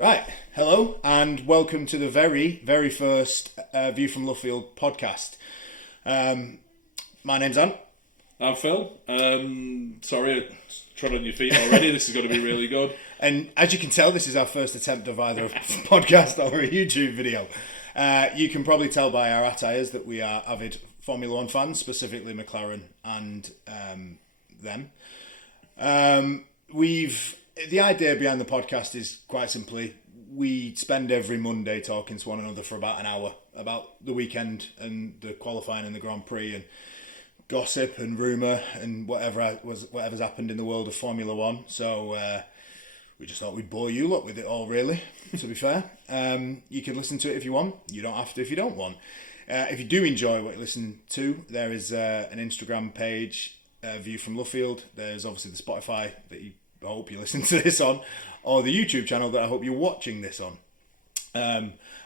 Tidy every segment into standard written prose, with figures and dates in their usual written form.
Right, hello and welcome to the very first View from Luffield podcast. My name's Ant. I'm Phil. Sorry, I trod on your feet already. This is going to be really good. And as you can tell, this is our first attempt of either a podcast or a YouTube video. You can probably tell by our attires that we are avid Formula One fans, specifically McLaren and them. The idea behind the podcast is quite simply, we spend every Monday talking to one another for about an hour about the weekend and the qualifying and the Grand Prix and gossip and rumour and whatever's happened in the world of Formula One. So we just thought we'd bore you lot with it all, really, to be fair. You can listen to it if you want. You don't have to if you don't want. If you do enjoy what you listen to, there is an Instagram page, View from Luffield. There's obviously the Spotify that I hope you listen to this on, or the YouTube channel that I hope you're watching this on.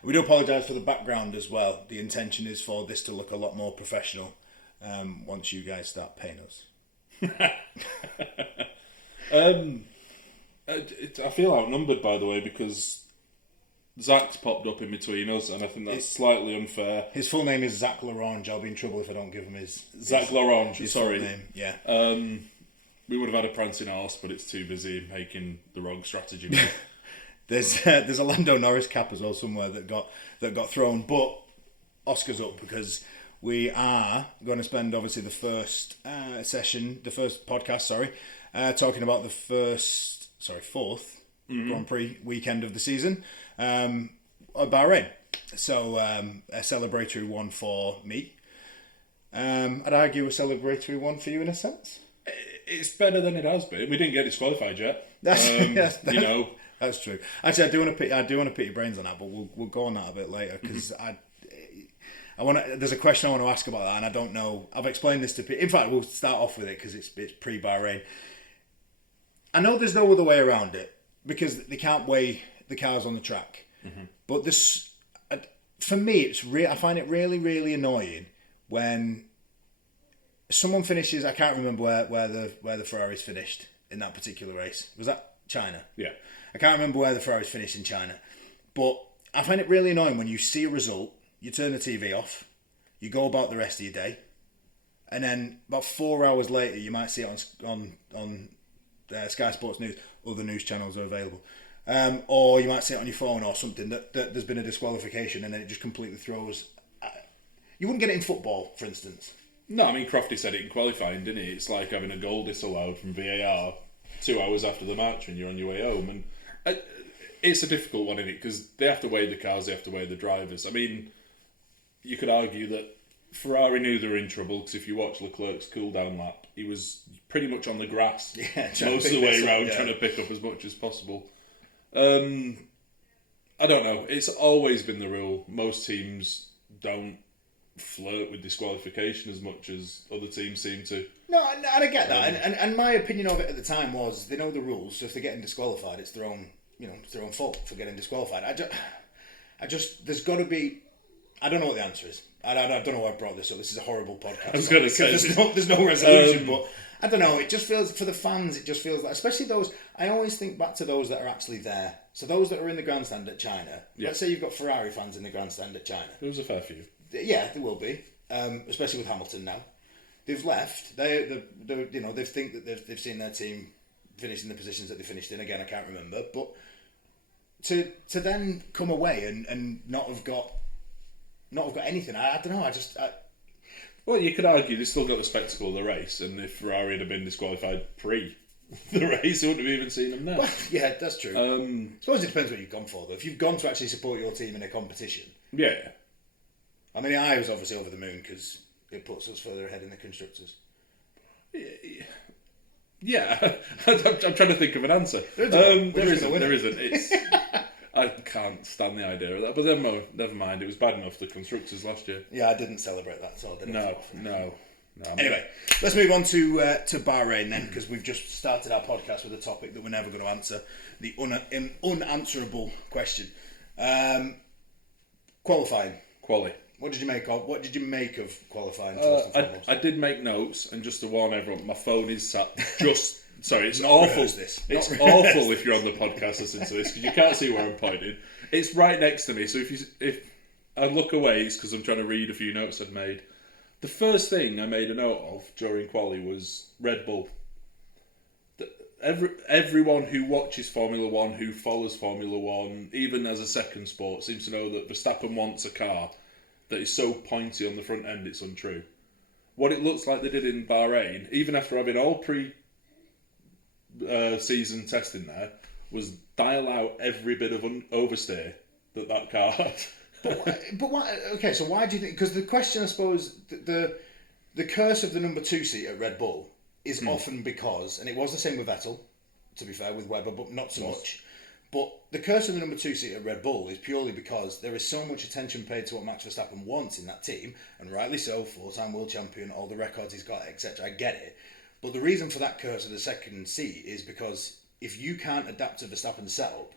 We do apologise for the background as well. The intention is for this to look a lot more professional once you guys start paying us. I feel outnumbered, by the way, because Zach's popped up in between us, and I think that's slightly unfair. His full name is Zach Larange. I'll be in trouble if I don't give him his Larange. Sorry, full name. Yeah. We would have had a prancing horse, but it's too busy making the wrong strategy move. There's a Lando Norris cap as well somewhere that got thrown, but Oscar's up because we are going to spend obviously the first podcast, talking about the fourth Grand Prix weekend of the season, Bahrain. So a celebratory one for me. I'd argue a celebratory one for you in a sense. It's better than it has been. We didn't get disqualified yet. That's true. Actually, I do want to pick your brains on that, but we'll go on that a bit later because I want to. There's a question I want to ask about that, and I don't know. I've explained this to people. In fact, we'll start off with it because it's pre-Bahrain. I know there's no other way around it because they can't weigh the cars on the track. Mm-hmm. But this, for me, I find it really, really annoying when someone finishes. I can't remember where the Ferraris finished in that particular race. Was that China? Yeah. I can't remember where the Ferraris finished in China. But I find it really annoying when you see a result, you turn the TV off, you go about the rest of your day, and then about 4 hours later you might see it on Sky Sports News. Other news channels are available. Or you might see it on your phone or something that there's been a disqualification and then it just completely throws. You wouldn't get it in football, for instance. No, I mean, Crofty said it in qualifying, didn't he? It's like having a goal disallowed from VAR 2 hours after the match when you're on your way home. And it's a difficult one, isn't it? Because they have to weigh the cars, they have to weigh the drivers. I mean, you could argue that Ferrari knew they were in trouble because if you watch Leclerc's cool-down lap, he was pretty much on the grass most of the way around trying to pick up as much as possible. I don't know. It's always been the rule. Most teams don't flirt with disqualification as much as other teams seem to. No, and I get that. And my opinion of it at the time was they know the rules, so if they're getting disqualified, it's their own fault for getting disqualified. I just there's got to be. I don't know what the answer is. I don't know why I brought this up. This is a horrible podcast. I was going to say there's no resolution, but I don't know. It just feels for the fans. It just feels like, especially those. I always think back to those that are actually there. So those that are in the grandstand at China. Yeah. Let's say you've got Ferrari fans in the grandstand at China. There was a fair few. Yeah, there will be, especially with Hamilton now. They've left. They think that they've seen their team finish in the positions that they finished in. Again, I can't remember, but to then come away and not have got anything. I don't know. Well, you could argue they still got the spectacle of the race, and if Ferrari had been disqualified pre the race, they wouldn't have even seen them now. Well, yeah, that's true. I suppose it depends what you've gone for, though. If you've gone to actually support your team in a competition, yeah. I mean, I was obviously over the moon because it puts us further ahead in the constructors. Yeah, I'm trying to think of an answer. There isn't. It's I can't stand the idea of that. But then, never mind. It was bad enough the constructors last year. Yeah, I didn't celebrate that, so I didn't. No. Anyway, let's move on to Bahrain then, because we've just started our podcast with a topic that we're never going to answer, the unanswerable question. Qualifying. What did you make of qualifying? I did make notes, and just to warn everyone, my phone is sat Sorry, it's Not awful. rehearse this. It's Not awful if you're on the podcast listening to this because you can't see where I'm pointing. It's right next to me, so if I look away, it's because I'm trying to read a few notes I'd made. The first thing I made a note of during quali was Red Bull. Everyone who watches Formula One, who follows Formula One, even as a second sport, seems to know that Verstappen wants a car that is so pointy on the front end it's untrue. What it looks like they did in Bahrain, even after having all pre-season testing there, was dial out every bit of oversteer that car had. But why? Okay, so why do you think? Because the question, I suppose, the curse of the number 2 seat at Red Bull is often because, and it was the same with Vettel, to be fair, with Webber, but not so much. But the curse of the number 2 seat at Red Bull is purely because there is so much attention paid to what Max Verstappen wants in that team, and rightly so, 4-time world champion, all the records he's got, etc. I get it. But the reason for that curse of the second seat is because if you can't adapt to Verstappen's setup,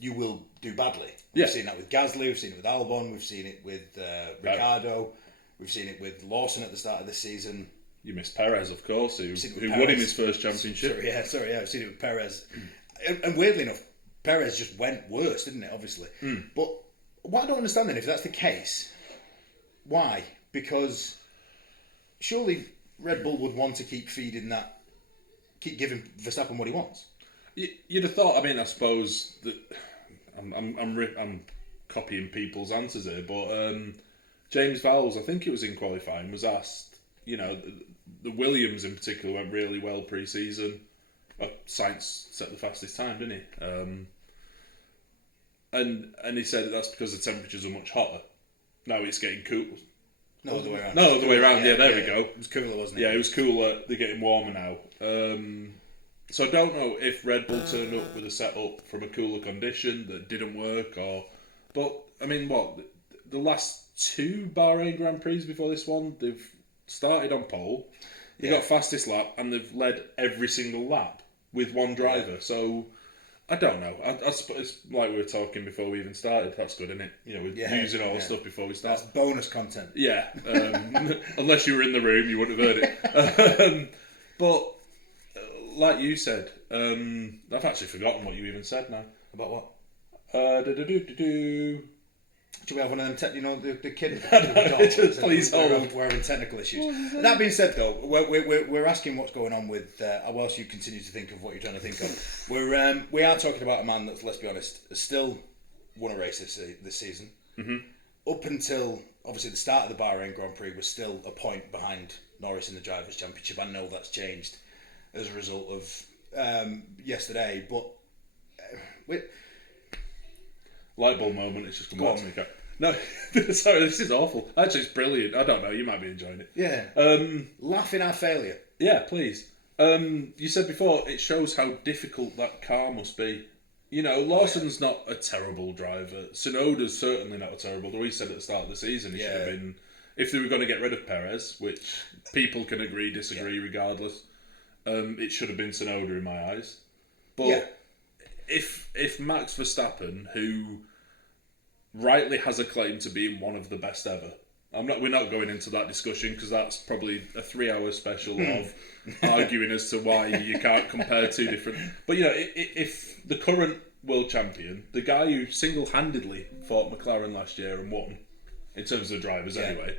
you will do badly. We've seen that with Gasly, we've seen it with Albon, we've seen it with Ricciardo, we've seen it with Lawson at the start of this season. You missed Perez, of course, who won him his first championship. Sorry, I've seen it with Perez. And weirdly enough, Perez just went worse, didn't it, obviously? But what I don't understand then, if that's the case, why? Because surely Red Bull would want to keep feeding that, keep giving Verstappen what he wants. You'd have thought, I mean, I suppose that I'm copying people's answers here, but James Vowles, I think it was in qualifying, was asked, the Williams in particular went really well pre-season. Sainz set the fastest time, didn't he? And he said that's because the temperatures are much hotter. Now it's getting cool. No, other way around. No, other way around. Yeah, there we go. It was cooler, wasn't it? Yeah, it was cooler. They're getting warmer now. So I don't know if Red Bull turned up with a setup from a cooler condition that didn't work, but I mean, the last 2 Bahrain Grand Prix before this one, they've started on pole. They got fastest lap, and they've led every single lap with one driver. Yeah. So I don't know. I suppose, like we were talking before we even started, that's good, isn't it? We're using all the stuff before we start. That's bonus content. Yeah. Unless you were in the room, you wouldn't have heard it. But like you said, I've actually forgotten what you even said now. About what? Do we have one of them, the kid? Just please hold. We're having technical issues. That being said, though, we're asking what's going on with. Whilst you continue to think of what you're trying to think of, we are talking about a man that's, let's be honest, has still won a race this season. Up until obviously the start of the Bahrain Grand Prix was still a point behind Norris in the Drivers' Championship. I know that's changed as a result of yesterday, but. Light bulb moment, it's just come on to me. No, sorry, this is awful. Actually, it's brilliant. I don't know, you might be enjoying it. Yeah. Laughing our failure. Yeah, please. You said before, it shows how difficult that car must be. Lawson's not a terrible driver. Tsunoda's certainly not a terrible driver. He said at the start of the season he should have been, if they were going to get rid of Perez, which people can agree, disagree regardless, it should have been Tsunoda in my eyes. But if Max Verstappen, who rightly has a claim to being one of the best ever, we're not going into that discussion because that's probably a 3-hour special of arguing as to why you can't compare two different. But if the current world champion, the guy who single-handedly fought McLaren last year and won, in terms of the drivers anyway,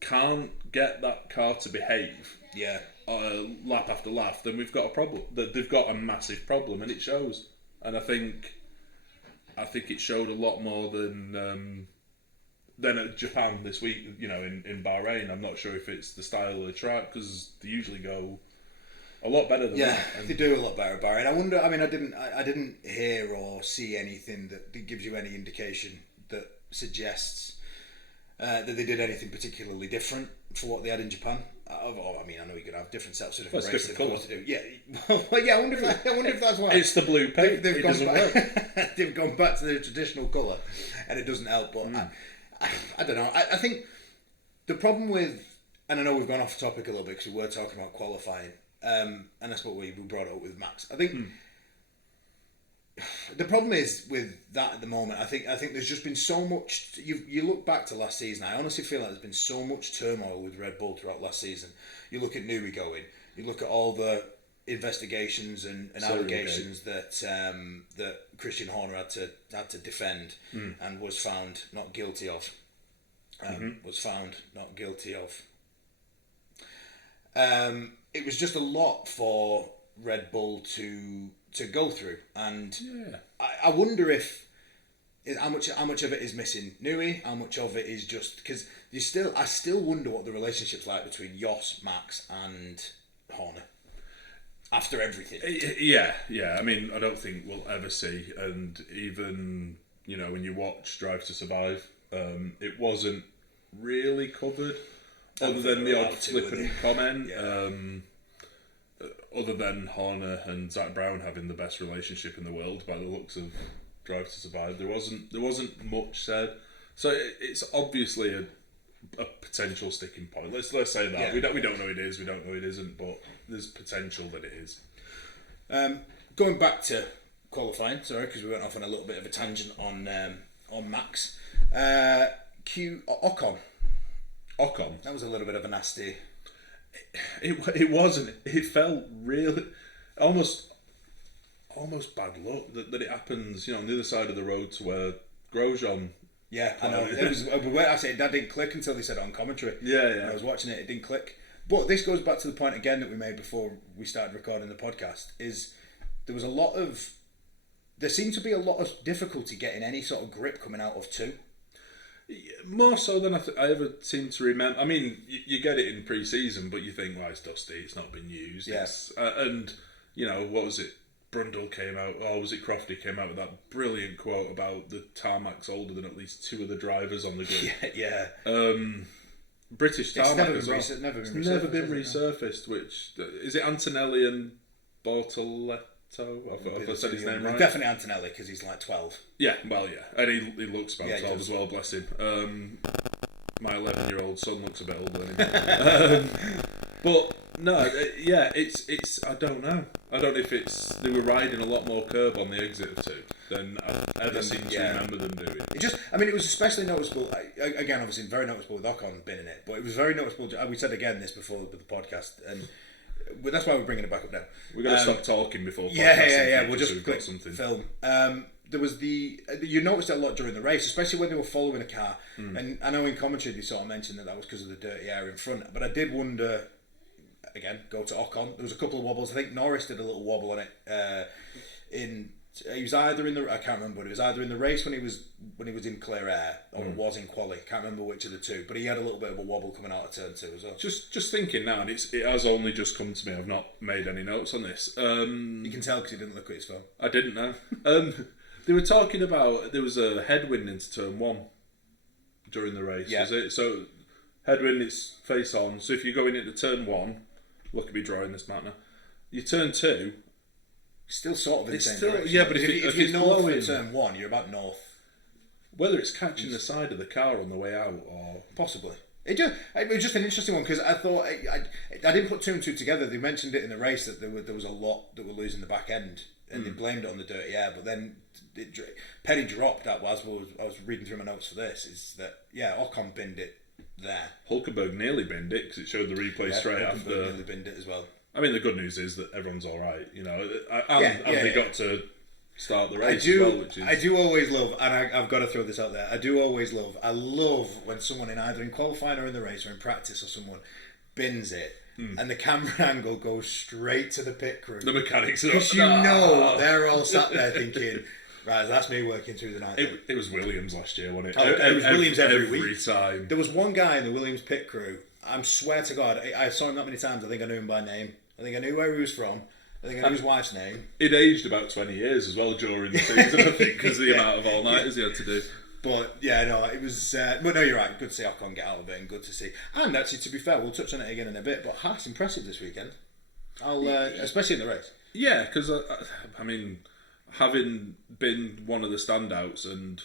can't get that car to behave. Yeah. Lap after lap, then we've got a problem. They've got a massive problem, and it shows. And I think it showed a lot more than at Japan this week. In Bahrain, I'm not sure if it's the style of the track because they usually go a lot better than that. Yeah, they do a lot better at Bahrain. I wonder. I mean, I didn't hear or see anything that gives you any indication that suggests that they did anything particularly different for what they had in Japan. I mean, I know you're going to have different sets of different races. Different colours. Yeah, well, yeah. I wonder if that's why. It's the blue paint. It doesn't work. They've gone back to the traditional colour, and it doesn't help. But I don't know. I think the problem with, and I know we've gone off topic a little bit because we were talking about qualifying, and that's what we brought up with Max. I think the problem is with that at the moment. I think there's just been so much. You look back to last season. I honestly feel like there's been so much turmoil with Red Bull throughout last season. You look at Newey going. You look at all the investigations and allegations that that Christian Horner had to defend and was found not guilty of. Was found not guilty of. It was just a lot for Red Bull to go through, and I wonder if how much of it is missing Newey, how much of it is just because I still wonder what the relationship's like between Jos, Max, and Horner after everything. Yeah. I mean, I don't think we'll ever see, and even when you watch Drive to Survive, it wasn't really covered, other than the odd flippant comment. Other than Horner and Zach Brown having the best relationship in the world by the looks of Drive to Survive, there wasn't much said. So it's obviously a potential sticking point. Let's say that we don't know it is, we don't know it isn't, but there's potential that it is. Going back to qualifying, sorry, because we went off on a little bit of a tangent on Max. Ocon. That was a little bit of a nasty. It wasn't. It felt really almost bad luck that it happens. On the other side of the road to where Grosjean. Yeah, I know. It was. I said that didn't click until they said it on commentary. Yeah. When I was watching it, it didn't click. But this goes back to the point again that we made before we started recording the podcast. Is there seemed to be a lot of difficulty getting any sort of grip coming out of 2. More so than I ever seem to remember. I mean, you get it in pre-season, but you think, well, it's dusty, it's not been used. Yes. And, what was it? Brundle came out, or was it Crofty came out with that brilliant quote about the tarmac's older than at least 2 of the drivers on the grid. Yeah. British tarmac as well. It's never been resurfaced, which... Is it Antonelli and Bortoletto? If I said his name right. Definitely Antonelli, because he's like 12. Yeah, well, yeah. And he looks about 12 as well, bless him. My 11-year-old son looks a bit older than him. But, no, it's I don't know. I don't know if they were riding a lot more curb on the exit of 2 than I've ever seem to remember them doing. It was especially noticeable, again, obviously very noticeable with Ocon being in it, but it was very noticeable, we said again this before with the podcast, and that's why we're bringing it back up now. We've got to stop talking before. We'll just click something. Film. There was you noticed it a lot during the race, especially when they were following a car. And I know in commentary they sort of mentioned that was because of the dirty air in front. But I did wonder. Again, go to Ocon. There was a couple of wobbles. I think Norris did a little wobble on it. He was either in the I can't remember. But it was either in the race when he was in clear air, or it was in quali. Can't remember which of the two. But he had a little bit of a wobble coming out of turn 2 as well. Just thinking now, and it has only just come to me. I've not made any notes on this. You can tell because he didn't look at his phone. I didn't know. They were talking about there was a headwind into turn 1 during the race. Yeah. Was it? So headwind, it's face on. So if you're going into turn 1, look at me drawing this map now. You turn 2. Still sort of in the same direction. Yeah, but if you're it's north blowing, in turn 1, you're about north. Whether it's catching the side of the car on the way out or possibly. It was just an interesting one because I thought I didn't put 2 and 2 together. They mentioned it in the race that there was a lot that were losing the back end, and they blamed it on the dirty air. But then Perry dropped that as I was reading through my notes for this. Is that Ocon binned it there. Hulkenberg nearly binned it because it showed the replay straight Hulkenberg after. Nearly binned it as well. I mean, the good news is that everyone's all right. They got to start the race. I do always love, and I've got to throw this out there. I love when someone either in qualifying or in the race or in practice or someone bins it, and the camera angle goes straight to the pit crew. The mechanics, because they're all sat there thinking, right, that's me working through the night. It was Williams last year, wasn't it? It was Williams every week. Time. There was one guy in the Williams pit crew. I swear to God, I saw him that many times. I think I knew him by name. I think I knew where he was from. I think I knew his wife's name. He'd aged about 20 years as well during the season, I think, because of the amount of all-nighters he had to do. But, it was... but no, you're right. Good to see Ocon get out of it and good to see... And actually, to be fair, we'll touch on it again in a bit, but Haas impressive this weekend. Especially in the race. Yeah, because, I mean, having been one of the standouts and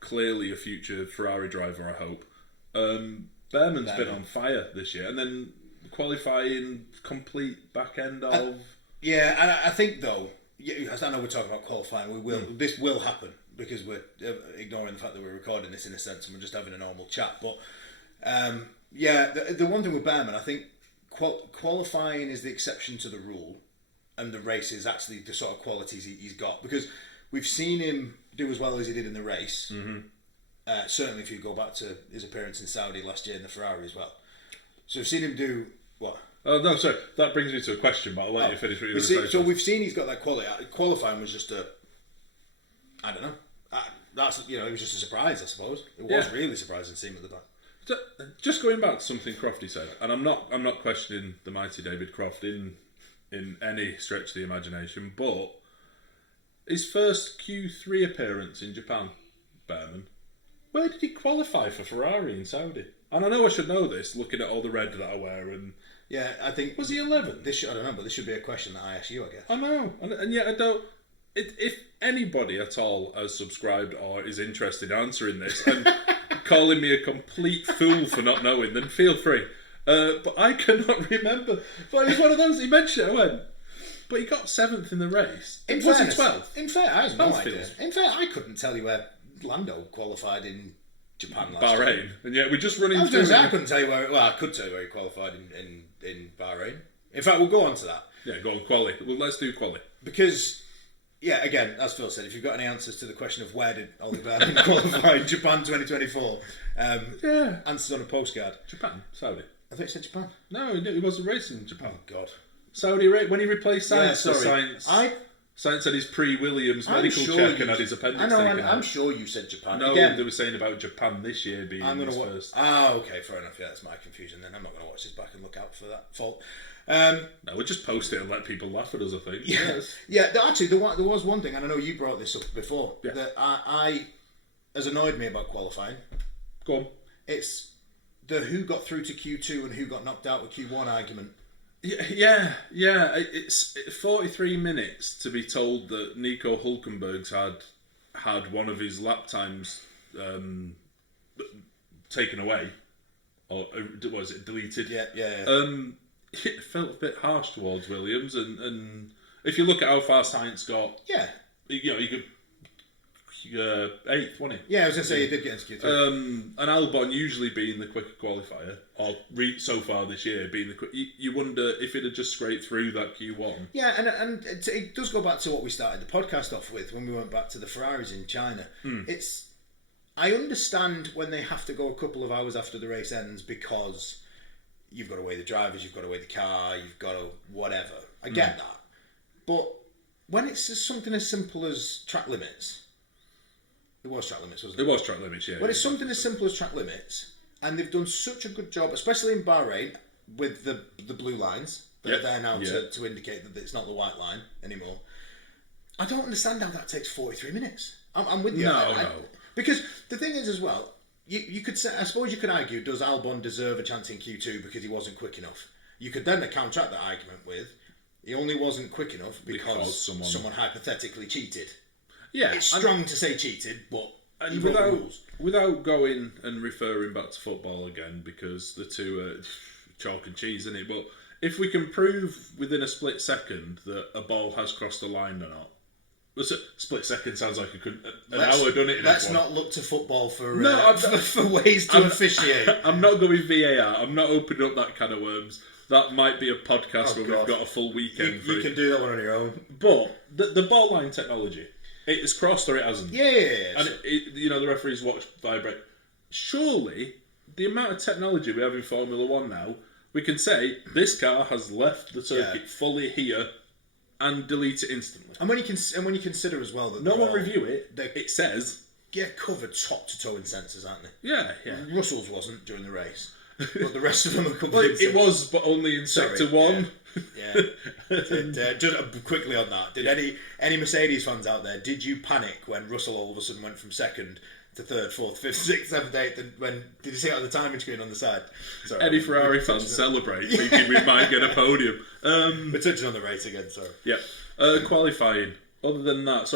clearly a future Ferrari driver, I hope, Behrman's been on fire this year. And then qualifying complete back end of... and I think, though, Yeah, I know we're talking about qualifying. We will. This will happen because we're ignoring the fact that we're recording this in a sense, and we're just having a normal chat. But the one thing with Behrman, I think qualifying is the exception to the rule, and the race is actually the sort of qualities he's got, because we've seen him do as well as he did in the race. Certainly, if you go back to his appearance in Saudi last year in the Ferrari as well. So we've seen him do what? Oh no, sorry. That brings me to a question, but I'll let you finish what you were saying. So we've seen he's got that quality. Qualifying was just I don't know. That's it was just a surprise, I suppose. It was really surprising to see him at the back. Just going back to something Crofty said, and I'm not questioning the mighty David Croft in any stretch of the imagination, but his first Q3 appearance in Japan, Behrman, where did he qualify for Ferrari in Saudi? And I know I should know this, looking at all the red that I wear. And yeah, I think was he 11? I don't know, but this should be a question that I ask you, I guess. I know, and yet I don't. If anybody at all has subscribed or is interested in answering this and calling me a complete fool for not knowing, then feel free. But I cannot remember. But it was one of those, he mentioned it, I went, but he got 7th in the race. Was he 12th? In fair, I have no idea. In fair, I couldn't tell you where Lando qualified in Japan last Bahrain. year. And yet we're just running through. I couldn't tell you where. Well, I could tell you where he qualified in Bahrain. In fact, we'll go on to that. Yeah, go on, quali. Well, let's do quali. Because, yeah, again, as Phil said, if you've got any answers to the question of where did Ollie Behrman qualify in Japan 2024, answers on a postcard. Japan? Saudi? I thought you said Japan. No, he wasn't racing in Japan. Oh, God. Saudi, when he replaced Sainz, Sainz had his pre-Williams medical check and had his appendix taken out. I'm sure you said Japan. No, again, they were saying about Japan this year being his first. Okay, fair enough. Yeah, that's my confusion then. I'm not going to watch this back and look out for that fault. No, we'll just post it and let people laugh at us, I think. Yeah. Actually, there was one thing, and I know you brought this up before, that I has annoyed me about qualifying. Go on. It's the who got through to Q2 and who got knocked out with Q1 argument. Yeah. It's 43 minutes to be told that Nico Hulkenberg's had one of his lap times taken away, or was it deleted? Yeah. It felt a bit harsh towards Williams, and if you look at how far Sainz got, you could 8th, wasn't he? Yeah, I was going to say he did get into Q3. And Albon usually being the quicker qualifier, or so far this year being the quick. You wonder if it had just scraped through that Q1. Yeah, and it does go back to what we started the podcast off with when we went back to the Ferraris in China. I understand when they have to go a couple of hours after the race ends because you've got to weigh the drivers, you've got to weigh the car, you've got to whatever. I get that. But when it's just something as simple as track limits... It was track limits, wasn't it? It was track limits, yeah. But it's something as simple as track limits, and they've done such a good job, especially in Bahrain, with the blue lines that are there now to indicate that it's not the white line anymore. I don't understand how that takes 43 minutes. I'm with you. No. Because the thing is as well, you could say, I suppose you could argue, does Albon deserve a chance in Q2 because he wasn't quick enough? You could then counteract that argument with, he only wasn't quick enough because someone hypothetically cheated. Yeah, it's strong to say cheated, but without going and referring back to football again, because the two are chalk and cheese, isn't it? But if we can prove within a split second that a ball has crossed the line or not, split second sounds like an hour, doesn't it? Let's not look to football for ways to officiate. I'm not going VAR. I'm not opening up that can of worms. That might be a podcast where we've got a full weekend. You can do that one on your own. But the ball line technology. It has crossed or it hasn't. Yeah. And the referees watch vibrate. Surely, the amount of technology we have in Formula 1 now, we can say this car has left the circuit fully here and delete it instantly. And when you consider as well that no one review it, it says covered top to toe in sensors, aren't they? Yeah. Russell's wasn't during the race, but the rest of them are covered. It was, but only in sector 1. Yeah. Just quickly on that, did any Mercedes fans out there? Did you panic when Russell all of a sudden went from second to third, fourth, fifth, sixth, seventh, eighth? And did you see it on the timing screen on the side? Sorry, any Ferrari fans celebrate thinking we might get a podium. We're touching on the race again. Sorry. Yeah. Qualifying. Other than that,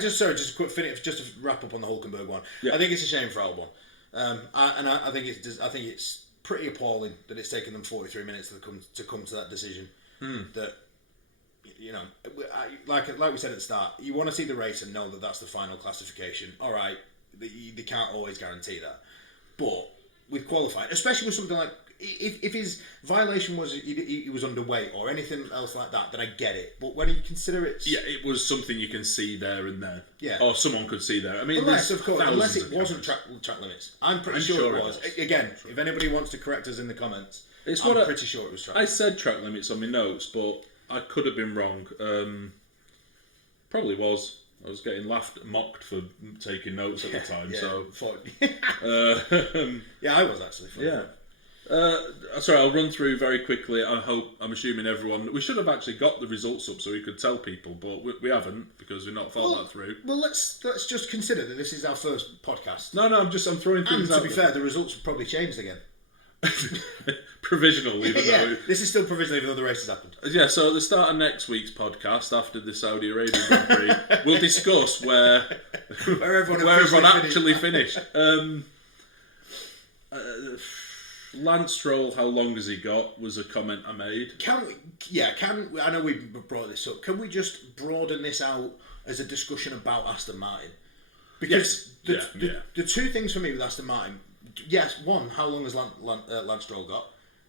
just a quick finish, just to wrap up on the Hulkenberg one. Yeah. I think it's a shame for Albon, I think it's pretty appalling that it's taken them 43 minutes to come to that decision. That you know, like we said at the start, you want to see the race and know that that's the final classification. All right, they can't always guarantee that, but with qualifying, especially with something like if his violation was he was underweight or anything else like that, then I get it. But when you consider it, it was something you can see there and then, yeah, or someone could see there. I mean, unless it wasn't track limits. I'm pretty sure it was. Again, if anybody wants to correct us in the comments, I'm pretty sure it was track. I said track limits on my notes, but I could have been wrong. Probably was. I was getting mocked for taking notes at the time. I was actually. Sorry, I'll run through very quickly. I'm assuming everyone. We should have actually got the results up so we could tell people, but we haven't because we've not thought that through. Well, let's just consider that this is our first podcast. No, I'm throwing things out. And to be fair, the results have probably changed again. Provisional, even though this is still provisional, even though the race has happened. Yeah, so at the start of next week's podcast, after the Saudi Arabia Grand Prix, we'll discuss where everyone actually finished. Lance Stroll, how long has he got? Was a comment I made. I know we brought this up. Can we just broaden this out as a discussion about Aston Martin? Because the two things for me with Aston Martin. Yes, one, how long has Lance Stroll got?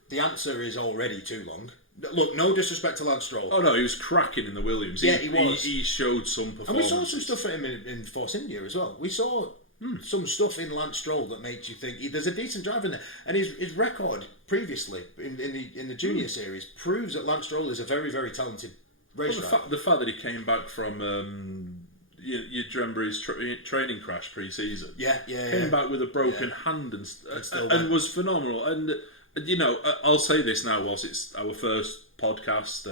The answer is already too long. Look, no disrespect to Lance Stroll. Oh no, he was cracking in the Williams. Yeah, he was. He showed some performance. And we saw some stuff from him in Force India as well. We saw some stuff in Lance Stroll that makes you think there's a decent driver in there. And his record previously in the junior series proves that Lance Stroll is a very, very talented race driver. The fact that he came back from... you remember his training crash pre-season? Yeah. Came back with a broken hand and was phenomenal. And I'll say this now, whilst it's our first podcast,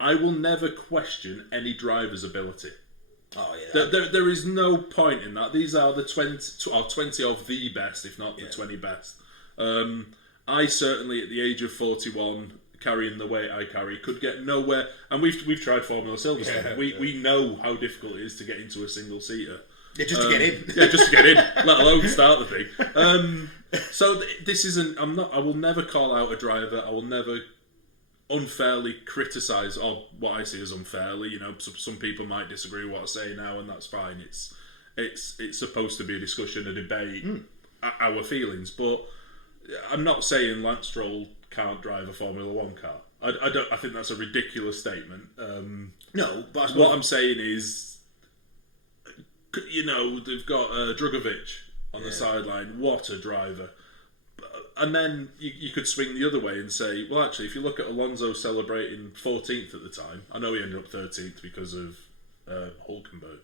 I will never question any driver's ability. Oh yeah. There is no point in that. These are the 20 of the best, if not the 20 best. I certainly, at the age of 41. Carrying the weight I carry, could get nowhere. And we've tried Formula Silverstone. We know how difficult it is to get into a single seater. Yeah, just to get in. Just to get in, let alone start the thing. So this isn't. I will never call out a driver. I will never unfairly criticise or what I see as unfairly. Some people might disagree with what I say now, and that's fine. It's supposed to be a discussion, a debate, our feelings. But I'm not saying Lance Stroll can't drive a Formula One car. I think that's a ridiculous statement. No, but what I'm saying is, they've got Drugovic on the sideline. What a driver! And then you could swing the other way and say, well, actually, if you look at Alonso celebrating 14th at the time, I know he ended up 13th because of Hulkenberg,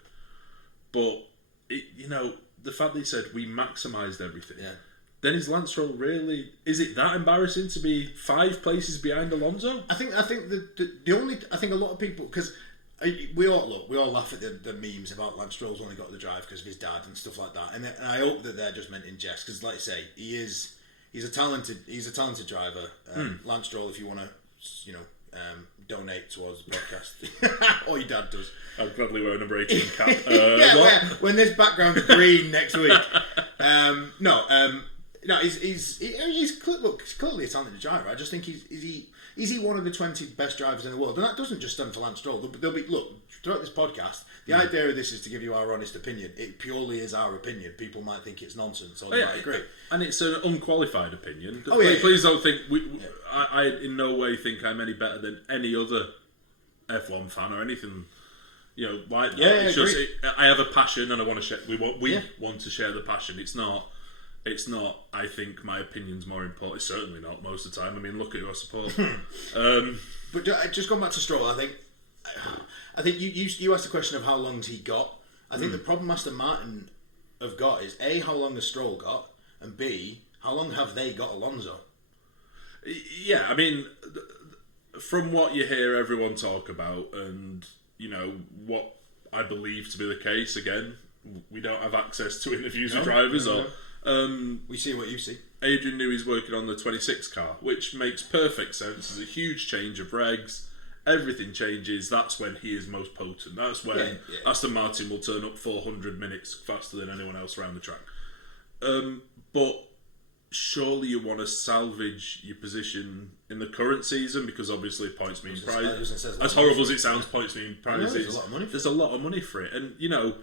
but the fact that he said we maximised everything. Yeah. Then is Lance Stroll really? Is it that embarrassing to be 5 places behind Alonso? I think the only I think a lot of people, because we all laugh at the memes about Lance Stroll's only got the drive because of his dad and stuff like that, and I hope that they're just meant in jest, because like I say, he's a talented driver. Lance Stroll, if you want to donate towards the podcast, or your dad does. I'd probably wear a number 18 cap. When this background's green next week. No, he's clearly a talented driver. I just think is he one of the 20 best drivers in the world? And that doesn't just stem for Lance Stroll. There'll be throughout this podcast. The idea of this is to give you our honest opinion. It purely is our opinion. People might think it's nonsense, or they might agree. And it's an unqualified opinion. Please don't think I in no way think I'm any better than any other F1 fan or anything. Like that. It's just I have a passion, and I want to share. We want to share the passion. It's not. I think my opinion's more important. It's certainly not most of the time. I mean, look at who I support. But just going back to Stroll, I think you asked the question of how long's he got. I think the problem Aston Martin have got is A, how long has Stroll got, and B, how long have they got Alonso? Yeah, I mean, from what you hear everyone talk about, and what I believe to be the case. Again, we don't have access to interviews with drivers or. We see what you see. Adrian Newey's working on the 26 car, which makes perfect sense. There's a huge change of regs. Everything changes. That's when he is most potent. That's when Aston Martin will turn up 400 minutes faster than anyone else around the track. But surely you want to salvage your position in the current season because obviously points mean prize. As horrible as it sounds, points mean prizes. There's a lot of money for it. There's a lot of money for it, and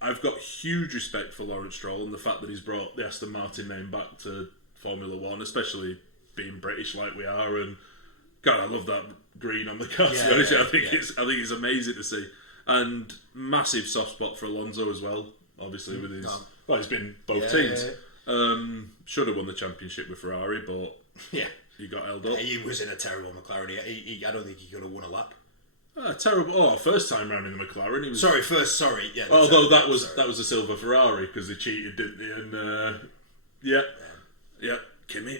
I've got huge respect for Lawrence Stroll and the fact that he's brought the Aston Martin name back to Formula One, especially being British like we are. And God, I love that green on the car. I think it's amazing to see, and massive soft spot for Alonso as well. Obviously, with his he's been both teams. Should have won the championship with Ferrari, but he got held up. He was in a terrible McLaren. I don't think he could have won a lap. Terrible! First time round in the McLaren, he was. Sorry. Yeah. Although that was a silver Ferrari because they cheated, didn't they? And Kimi,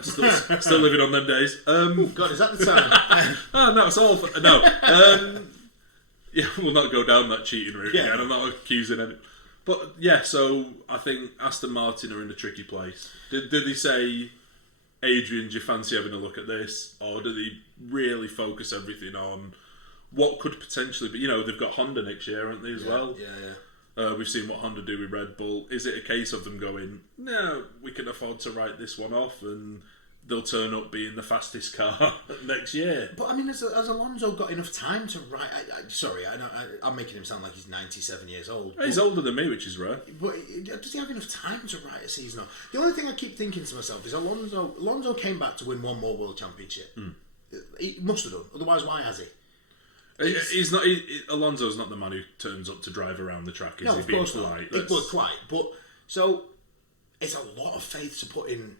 still living on them days. God, is that the time? No, it's all no. We'll not go down that cheating route again. I'm not accusing any. But so I think Aston Martin are in a tricky place. Did they say, Adrian, do you fancy having a look at this? Or do they really focus everything on what could potentially be... they've got Honda next year, haven't they, as well? We've seen what Honda do with Red Bull. Is it a case of them going, no, we can afford to write this one off and they'll turn up being the fastest car next year? But, has Alonso got enough time to write... I'm making him sound like he's 97 years old. He's older than me, which is rare. But does he have enough time to write a season off? The only thing I keep thinking to myself is Alonso came back to win one more World Championship. He must have done. Otherwise, why has he? He's not. Alonso's not the man who turns up to drive around the track. Is No, he? of course being not. polite? Quite. But so it's a lot of faith to put in.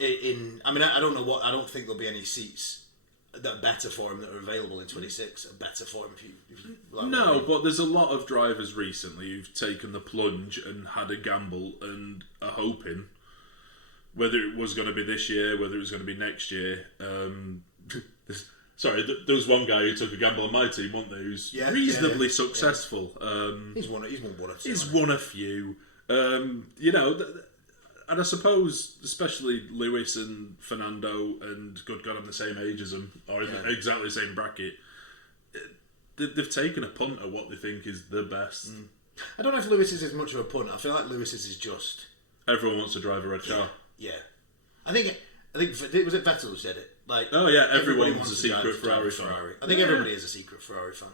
I don't know what. I don't think there'll be any seats that are better for him that are available in 26. Are better for him if you like. No, but there's a lot of drivers recently who've taken the plunge and had a gamble and are hoping, whether it was going to be this year, whether it was going to be next year. Sorry, there was one guy who took a gamble on my team, wasn't there? Who's reasonably successful. He's won one or two. He's won a few. And I suppose, especially Lewis and Fernando and good God, I'm the same age as them, or in exactly the same bracket. They've taken a punt at what they think is the best. I don't know if Lewis is as much of a punt. I feel like Lewis is just... Everyone wants to drive a red car. Yeah. I think was it Vettel who said it? Everyone's a secret Ferrari fan. I think everybody is a secret Ferrari fan.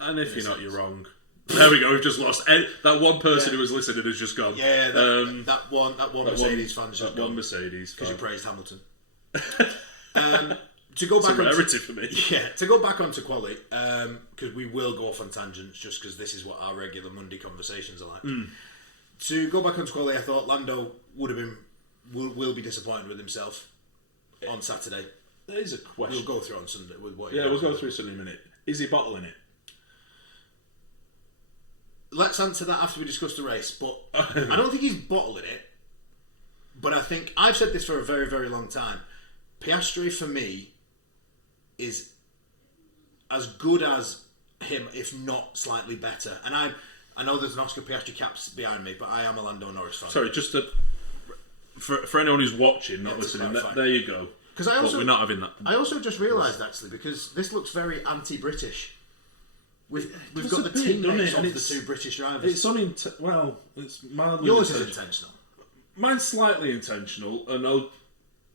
And if you're not, you're wrong. There we go. We've just lost that one person who was listening has just gone. Yeah, that one Mercedes fan has just gone. One Mercedes because you praised Hamilton. To go back, it's a rarity for me. Yeah, to go back onto quali, because we will go off on tangents, just because this is what our regular Monday conversations are like. To go back onto quali, I thought Lando will be disappointed with himself on Saturday. There is a question. We'll go through on Sunday with what. We'll go through Sunday in a minute. Is he bottling it? Let's answer that after we discuss the race. But I don't think he's bottling it. But I think I've said this for a very, very long time. Piastri for me is as good as him, if not slightly better. And I know there's an Oscar Piastri caps behind me, but I am a Lando Norris fan. Sorry, just for anyone who's watching, not listening, there you go. Because we're not having that. I also just realised actually, because this looks very anti-British. We've got the teammates of the two British drivers. It's it's mildly. Yours is intentional. Mine's slightly intentional, and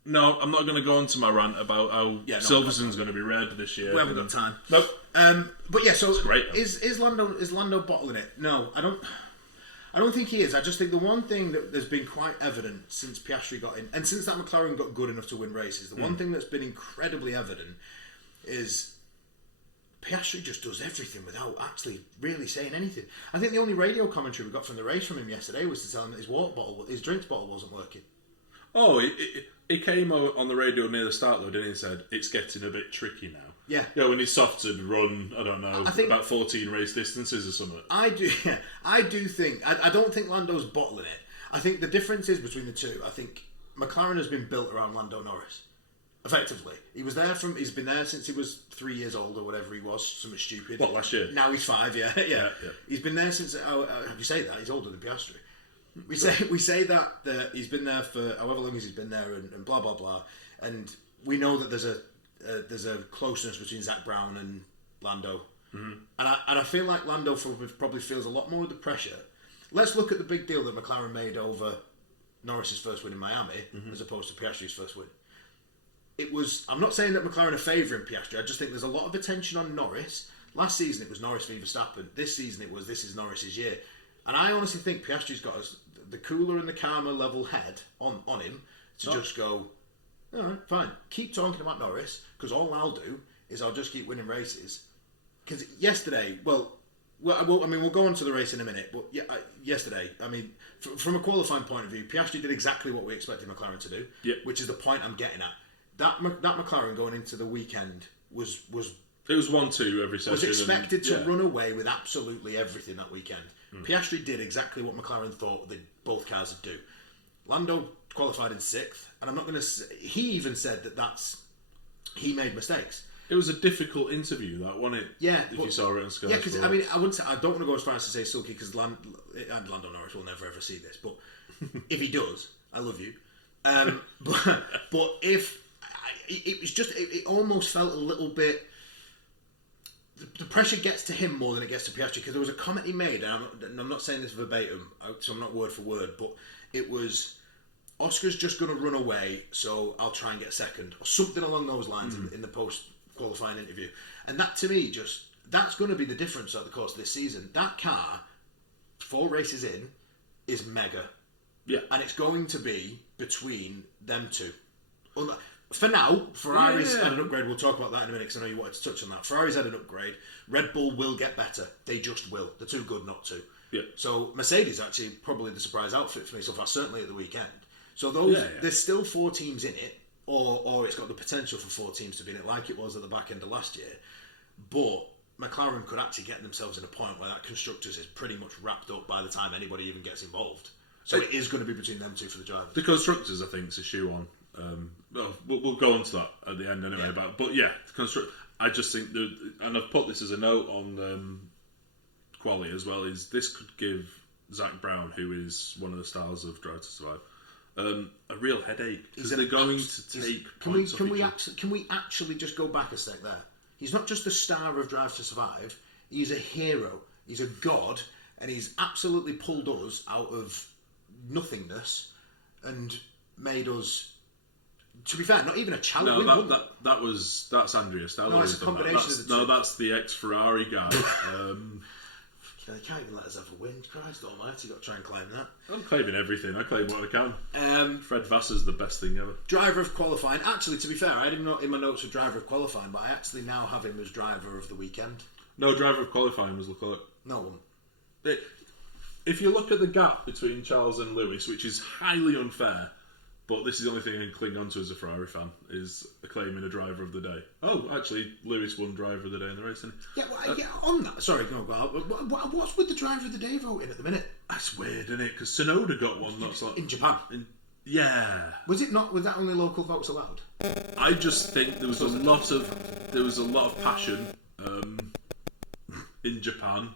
no, I'm not going to go into my rant about how Silverstone's going to be red this year. We haven't got time. Nope. But yeah, so it's great, is Lando bottling it? No, I don't think he is. I just think the one thing that has been quite evident since Piastri got in, and since that McLaren got good enough to win races, the one thing that's been incredibly evident is Piastri just does everything without actually really saying anything. I think the only radio commentary we got from the race from him yesterday was to tell him that his drinks bottle wasn't working. Oh, he came on the radio near the start though, didn't he? And said it's getting a bit tricky now. Yeah. When his softs had run, I don't know, about 14 race distances or something. I do think, I don't think Lando's bottling it. I think the difference is between the two. I think McLaren has been built around Lando Norris. Effectively. He's been there since he was 3 years old or whatever he was, something stupid. What, last year? Now he's 5, yeah. He's been there since, you say that, he's older than Piastri. We say that he's been there for however long as he's been there and blah, blah, blah. And we know that there's a closeness between Zach Brown and Lando. Mm-hmm. And I feel like Lando probably feels a lot more of the pressure. Let's look at the big deal that McLaren made over Norris's first win in Miami as opposed to Piastri's first win. It was. I'm not saying that McLaren are favouring Piastri. I just think there's a lot of attention on Norris. Last season it was Norris v Verstappen. This season it was this is Norris's year. And I honestly think Piastri's got the cooler and the calmer level head on him to just go, all right, fine. Keep talking about Norris, because all I'll do is I'll just keep winning races. Because yesterday, we'll go on to the race in a minute, but yesterday, from a qualifying point of view, Piastri did exactly what we expected McLaren to do, which is the point I'm getting at. That McLaren going into the weekend was it was 1-2 every session. Was expected to run away with absolutely everything that weekend. Piastri did exactly what McLaren thought that both cars would do. Lando qualified in 6th, and I'm not going to say... He even said he made mistakes. It was a difficult interview, that, wasn't it? Yeah. If you saw it on Sky. Yeah, because, I wouldn't say... I don't want to go as far as to say sulky, because Lando Norris will never ever see this, but if he does, I love you. But if... It was just... It almost felt a little bit... The pressure gets to him more than it gets to Piastri, because there was a comment he made, and I'm not saying this verbatim, so I'm not word for word, but it was, Oscar's just going to run away, so I'll try and get second, or something along those lines in the post-qualifying interview. And that, to me, that's going to be the difference at the course of this season. That car, 4 races in, is mega. Yeah. And it's going to be between them two. For now, Ferrari's had an upgrade. We'll talk about that in a minute, because I know you wanted to touch on that. Ferrari's had an upgrade. Red Bull will get better. They just will. They're too good not to. Yeah. So Mercedes actually probably the surprise outfit for me so far, certainly at the weekend. So there's still 4 teams in it, or it's got the potential for 4 teams to be in it, like it was at the back end of last year. But McLaren could actually get themselves in a point where that constructors is pretty much wrapped up by the time anybody even gets involved. So it is going to be between them two for the drivers. The constructors, I think, is a shoe on. We'll go on to that at the end anyway. Yeah. I just think and I've put this as a note on quali as well. Is this could give Zach Brown, who is one of the stars of Drive to Survive, a real headache, because they're going to take. Can we actually just go back a sec there? He's not just the star of Drive to Survive. He's a hero. He's a god, and he's absolutely pulled us out of nothingness and made us. To be fair, not even a challenge. No, that's Andrea Stella. No, it's a combination of the two. No, that's the ex-Ferrari guy. They can't even let us have a win. Christ almighty, got to try and claim that. I'm claiming everything. I claim what I can. Fred Vassar's the best thing ever. Driver of qualifying. Actually, to be fair, I had him not in my notes for driver of qualifying, but I actually now have him as driver of the weekend. No, driver of qualifying was Leclerc. No. If you look at the gap between Charles and Lewis, which is highly unfair, but this is the only thing I can cling on to as a Ferrari fan, is claiming a driver of the day. Oh, actually, Lewis won driver of the day in the race, didn't he? Yeah, well, on that. Sorry, no, what's with the driver of the day voting at the minute? That's weird, isn't it? Because Tsunoda got one. That's like in Japan. Yeah. Was it not? Was that only local votes allowed? I just think there was a lot of passion in Japan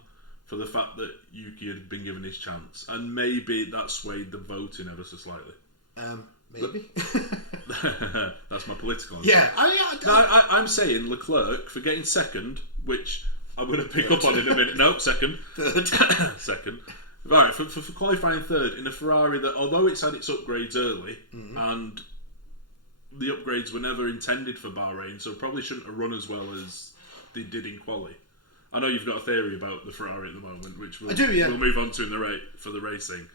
for the fact that Yuki had been given his chance, and maybe that swayed the voting ever so slightly. Maybe. That's my political answer. Yeah, I'm saying Leclerc for getting second, which I'm going to pick up on in a minute. No, second. Third. Second. Right, for qualifying third in a Ferrari that, although it's had its upgrades early, and the upgrades were never intended for Bahrain, so probably shouldn't have run as well as they did in quali. I know you've got a theory about the Ferrari at the moment, which we'll move on to for the racing.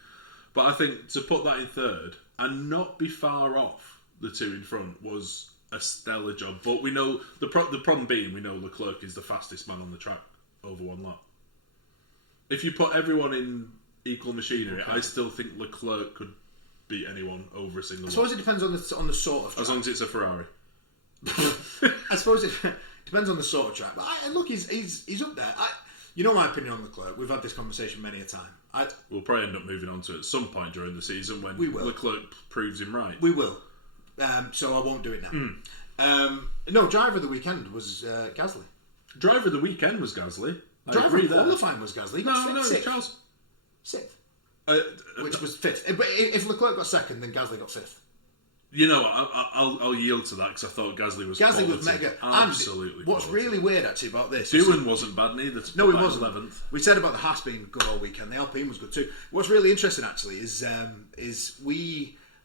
But I think to put that in third and not be far off the two in front was a stellar job. But we know the problem being we know Leclerc is the fastest man on the track over one lap. If you put everyone in equal machinery, I still think Leclerc could beat anyone over a single lap. I suppose it depends on the sort of track. As long as it's a Ferrari. I suppose it depends on the sort of track. But look, he's up there. You know my opinion on Leclerc. We've had this conversation many a time. We'll probably end up moving on to it at some point during the season when Leclerc proves him right. We will. So I won't do it now. No, driver of the weekend was Gasly. Driver of the weekend was Gasly. Driver of qualifying was Gasly. No, sixth. Charles. Sixth. Which was fifth. But if Leclerc got second, then Gasly got fifth. You know, I'll yield to that because I thought Gasly was mega. Absolutely. What's really weird actually about this? Doohan wasn't bad neither. No, he wasn't. 11th. We said about the Haas being good all weekend. The Alpine was good too. What's really interesting actually is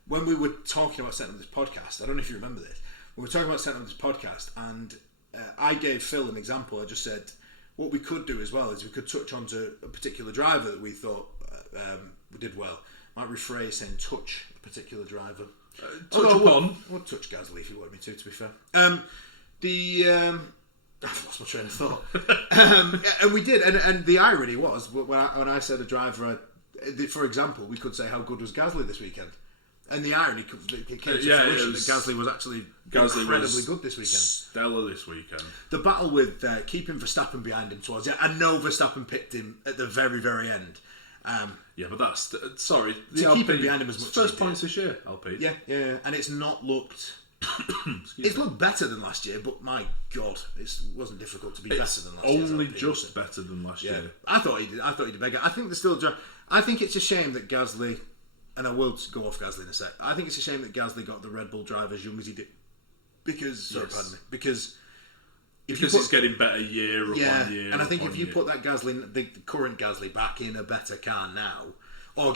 when we were talking about setting up this podcast. I don't know if you remember this. We were talking about setting up this podcast, and I gave Phil an example. I just said what we could do as well is we could touch onto a particular driver that we thought did well. Might rephrase saying touch a particular driver. We'll touch Gasly if you wanted me to be fair. I've lost my train of thought. And we did, and the irony was when I said a driver, for example, we could say how good was Gasly this weekend, and the irony came to fruition that Gasly was actually incredibly good this weekend. Stellar this weekend. The battle with keeping Verstappen behind him towards I know Verstappen picked him at the very, very end. But that's sorry. To keep him behind him as much. First points this year, LP. Yeah, and it's not looked. It's looked better than last year, but my God, it wasn't difficult to be better than last year. Only just better than last year. I thought he did. I thought he did better. I think there's still. I think it's a shame that Gasly, and I will go off Gasly in a sec. I think it's a shame that Gasly got the Red Bull driver as young as he did, because it's getting better year upon year. And I think if you put that Gasly, the current Gasly, back in a better car now, or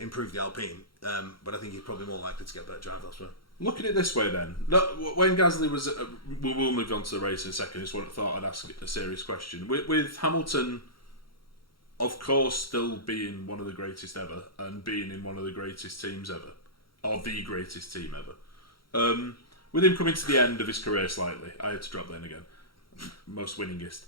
improve the Alpine, but I think he's probably more likely to get a better drive elsewhere. Look at it this way then. When Gasly was... we'll move on to the race in a second. I just thought I'd ask a serious question. With Hamilton, of course, still being one of the greatest ever and being in one of the greatest teams ever, or the greatest team ever, with him coming to the end of his career slightly, I had to drop that in again. Most winningest.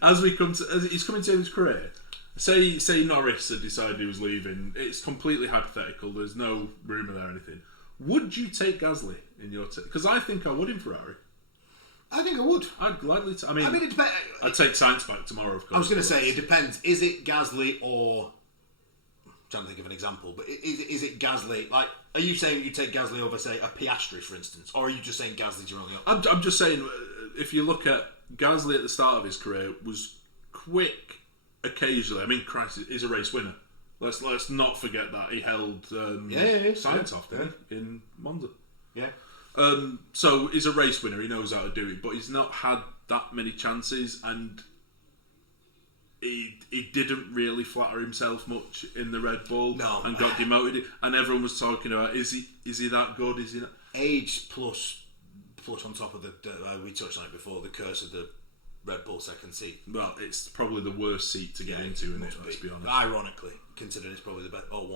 As he's coming to the end of his career, say Norris had decided he was leaving. It's completely hypothetical. There's no rumour there or anything. Would you take Gasly in your team? Because I think I would in Ferrari. I think I would. I'd gladly. I mean, it depends. I'd take Sainz back tomorrow, of course. I was going to say it depends. Is it Gasly or? I'm trying to think of an example, but is it Gasly? Like, are you saying you take Gasly over, say, a Piastri, for instance, or are you just saying Gasly's your only option? I'm just saying, if you look at Gasly at the start of his career, was quick. Occasionally, I mean, Christ, he's a race winner. Let's not forget that he held Sainz off, didn't he, in Monza? Yeah. So he's a race winner. He knows how to do it, but he's not had that many chances, and he didn't really flatter himself much in the Red Bull. No. And got demoted. And everyone was talking about is he that good? Is he not? Age plus on top of the we touched on it before, the curse of the Red Bull second seat. Well, it's probably the worst seat to get into, isn't it? Let's be honest. Ironically, considering it's probably the best, well,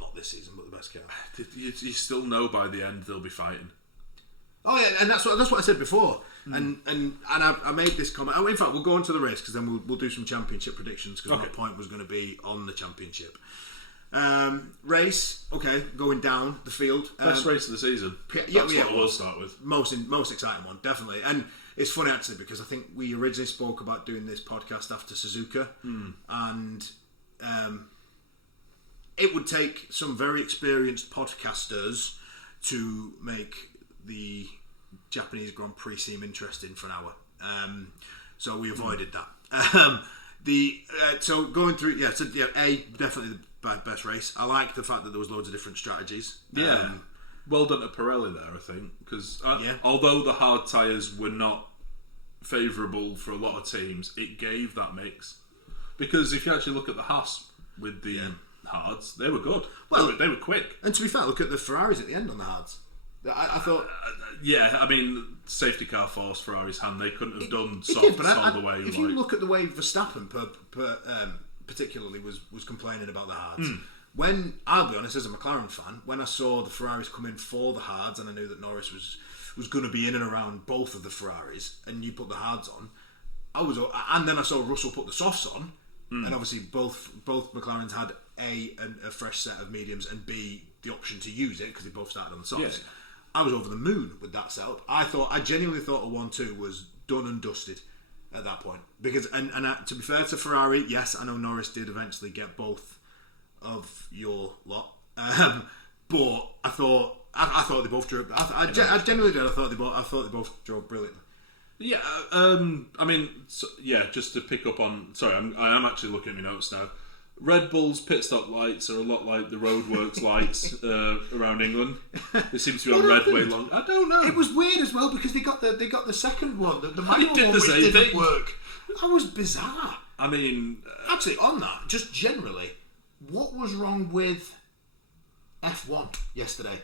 not this season, but the best car. You still know by the end they'll be fighting. Oh yeah, and that's what I said before, and I made this comment. In fact, we'll go on to the race because then we'll do some championship predictions because my point was going to be on the championship. Race, going down the field. Best race of the season. That's what we'll start with. Most exciting one, definitely. And it's funny actually because I think we originally spoke about doing this podcast after Suzuka, and it would take some very experienced podcasters to make the Japanese Grand Prix seem interesting for an hour. So we avoided that. So going through, definitely the best race. I like the fact that there was loads of different strategies. Yeah. Well done to Pirelli there, I think, because although the hard tyres were not favourable for a lot of teams, it gave that mix. Because if you actually look at the Haas with the hards, they were good. Well, they were quick. And to be fair, look at the Ferraris at the end on the hards. I thought... I mean, safety car forced Ferrari's hand. They couldn't have done softs all the way. If you look at the way Verstappen particularly was complaining about the hards, when, I'll be honest, as a McLaren fan, when I saw the Ferraris come in for the hards and I knew that Norris was going to be in and around both of the Ferraris, and you put the hards on, and then I saw Russell put the softs on, and obviously both McLarens had a fresh set of mediums and B, the option to use it because they both started on the softs. Yeah. I was over the moon with that setup. I genuinely thought a 1-2 was done and dusted at that point. Because to be fair to Ferrari, yes, I know Norris did eventually get both of your lot, but I thought they both drove. I genuinely did. I thought they both drove brilliantly. Yeah, I mean, just to pick up on. Sorry, I am actually looking at my notes now. Red Bull's pit stop lights are a lot like the roadworks lights around England. They seem to be on red way long. I don't know. It was weird as well because they got the second one, the manual did one, the which same didn't thing. work. That was bizarre. I mean, Actually, on that, just generally, what was wrong with F1 yesterday?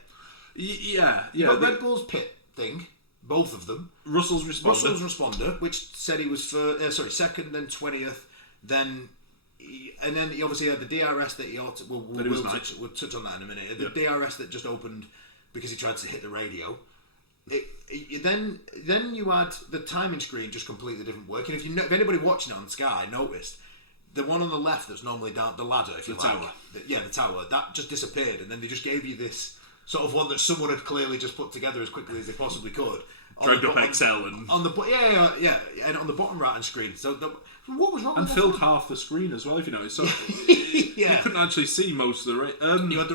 yeah. Got Red Bull's pit thing, both of them. Russell's responder, which said he was second, then 20th, then. And then he obviously had the DRS that he ought to. We'll touch on that in a minute. The DRS that just opened because he tried to hit the radio. Then you had the timing screen just completely different working. If anybody watching it on Sky noticed, the one on the left that's normally down the ladder, if you like, tower. The tower, that just disappeared, and then they just gave you this sort of one that someone had clearly just put together as quickly as they possibly could. Dragged up Excel and on the and on the bottom right hand screen. So what was wrong? And with filled that? Half the screen as well, if you notice. So Yeah. you couldn't actually see most of the race. You had the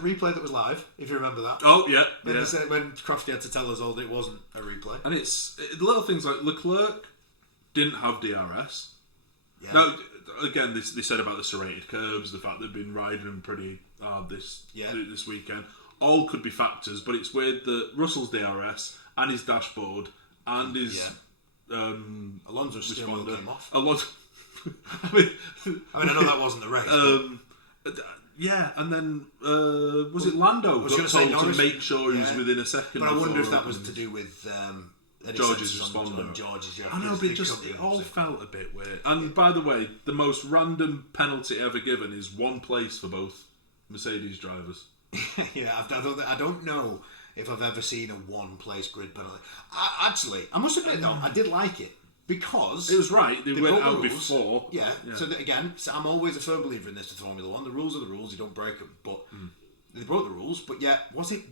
replay that was live, if you remember that. Oh yeah, When Crofty had to tell us all that it wasn't a replay. And it's the little things like Leclerc didn't have DRS. Yeah. Now, again, they said about the serrated curbs, the fact they've been riding them pretty hard this weekend. All could be factors, but it's weird that Russell's DRS and his dashboard and his Alonso's steering wheel came off. Alonso. I know that wasn't the race. And then was it Lando got told to make sure he was within a second? But I wonder if that was to do with George's responder. I know, but it all felt a bit weird. And by the way, the most random penalty ever given is one place for both Mercedes drivers. I don't know if I've ever seen a one-place grid penalty. I must admit though, I did like it because it was right. They went out rules before. Yeah. So again, I'm always a firm believer in this with Formula One. The rules are the rules. You don't break them. But they broke the rules. But yeah, was it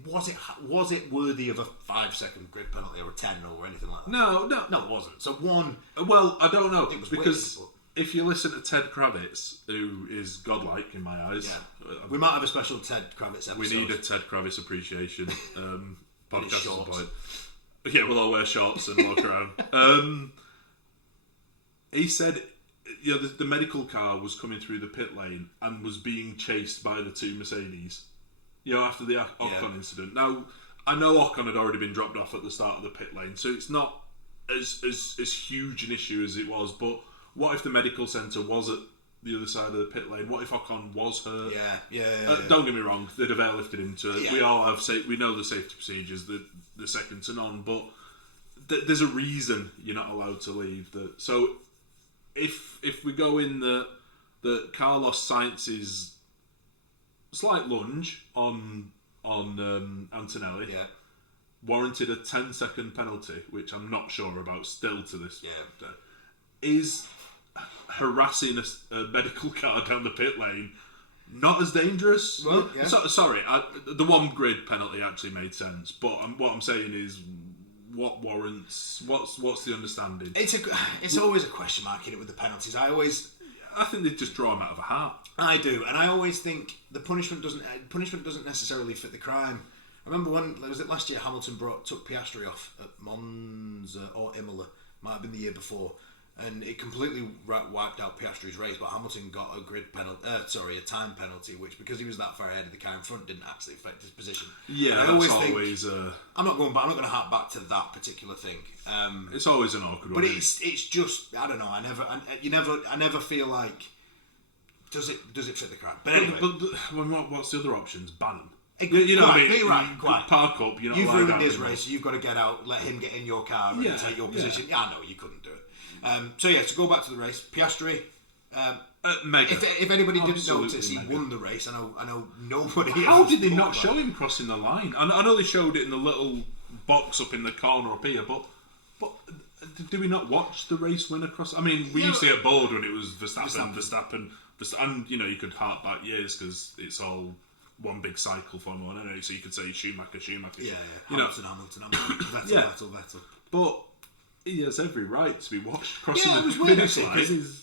worthy of a 5-second grid penalty or a 10 or anything like that? No, it wasn't. So one. Well, I don't know. It was because weird, if you listen to Ted Kravitz, who is godlike in my eyes, we might have a special Ted Kravitz episode. We need a Ted Kravitz appreciation podcast at some point. Yeah, we'll all wear shorts and walk around. He said, the medical car was coming through the pit lane and was being chased by the two Mercedes. After the Ocon incident. Now, I know Ocon had already been dropped off at the start of the pit lane, so it's not as huge an issue as it was. But what if the medical centre was at the other side of the pit lane? What if Ocon was hurt? Yeah. Don't get me wrong, they'd have airlifted him to it. Yeah. We all have we know the safety procedures, the second to none, but there's a reason you're not allowed to leave. So if we go in the Carlos Sainz's slight lunge on Antonelli warranted a 10-second penalty, which I'm not sure about still to this day, is harassing a medical car down the pit lane not as dangerous? Well, sorry, the one grid penalty actually made sense, but what I'm saying is, what warrants? What's the understanding? It's always a question mark in it with the penalties. I think they just draw them out of a hat. I do, and I always think the punishment doesn't necessarily fit the crime. I remember was it last year Hamilton took Piastri off at Monza or Imola, might have been the year before, and it completely wiped out Piastri's race. But Hamilton got a time penalty, which because he was that far ahead of the car in front didn't actually affect his position. Yeah, and that's always. I'm not going going to harp back to that particular thing. It's always an awkward one. But it's just I don't know. I never feel like does it fit the crime? But anyway, but what's the other options? Ban him. You know what I mean? You're right, quite. Park up. You've ruined his race. So you've got to get out. Let him get in your car and take your position. Yeah, I know you couldn't do it. To go back to the race, Piastri. Mega. If anybody didn't notice, he won the race. I know nobody. How did they not show him crossing the line? I know they showed it in the little box up in the corner up here, but do we not watch the race win across? I mean, we used to get bored when it was Verstappen, and you could hark back years because it's all one big cycle Formula 1, anyway. So you could say Schumacher. Yeah. Hamilton, Vettel. But he has every right to be watched crossing it was the weird, finish line.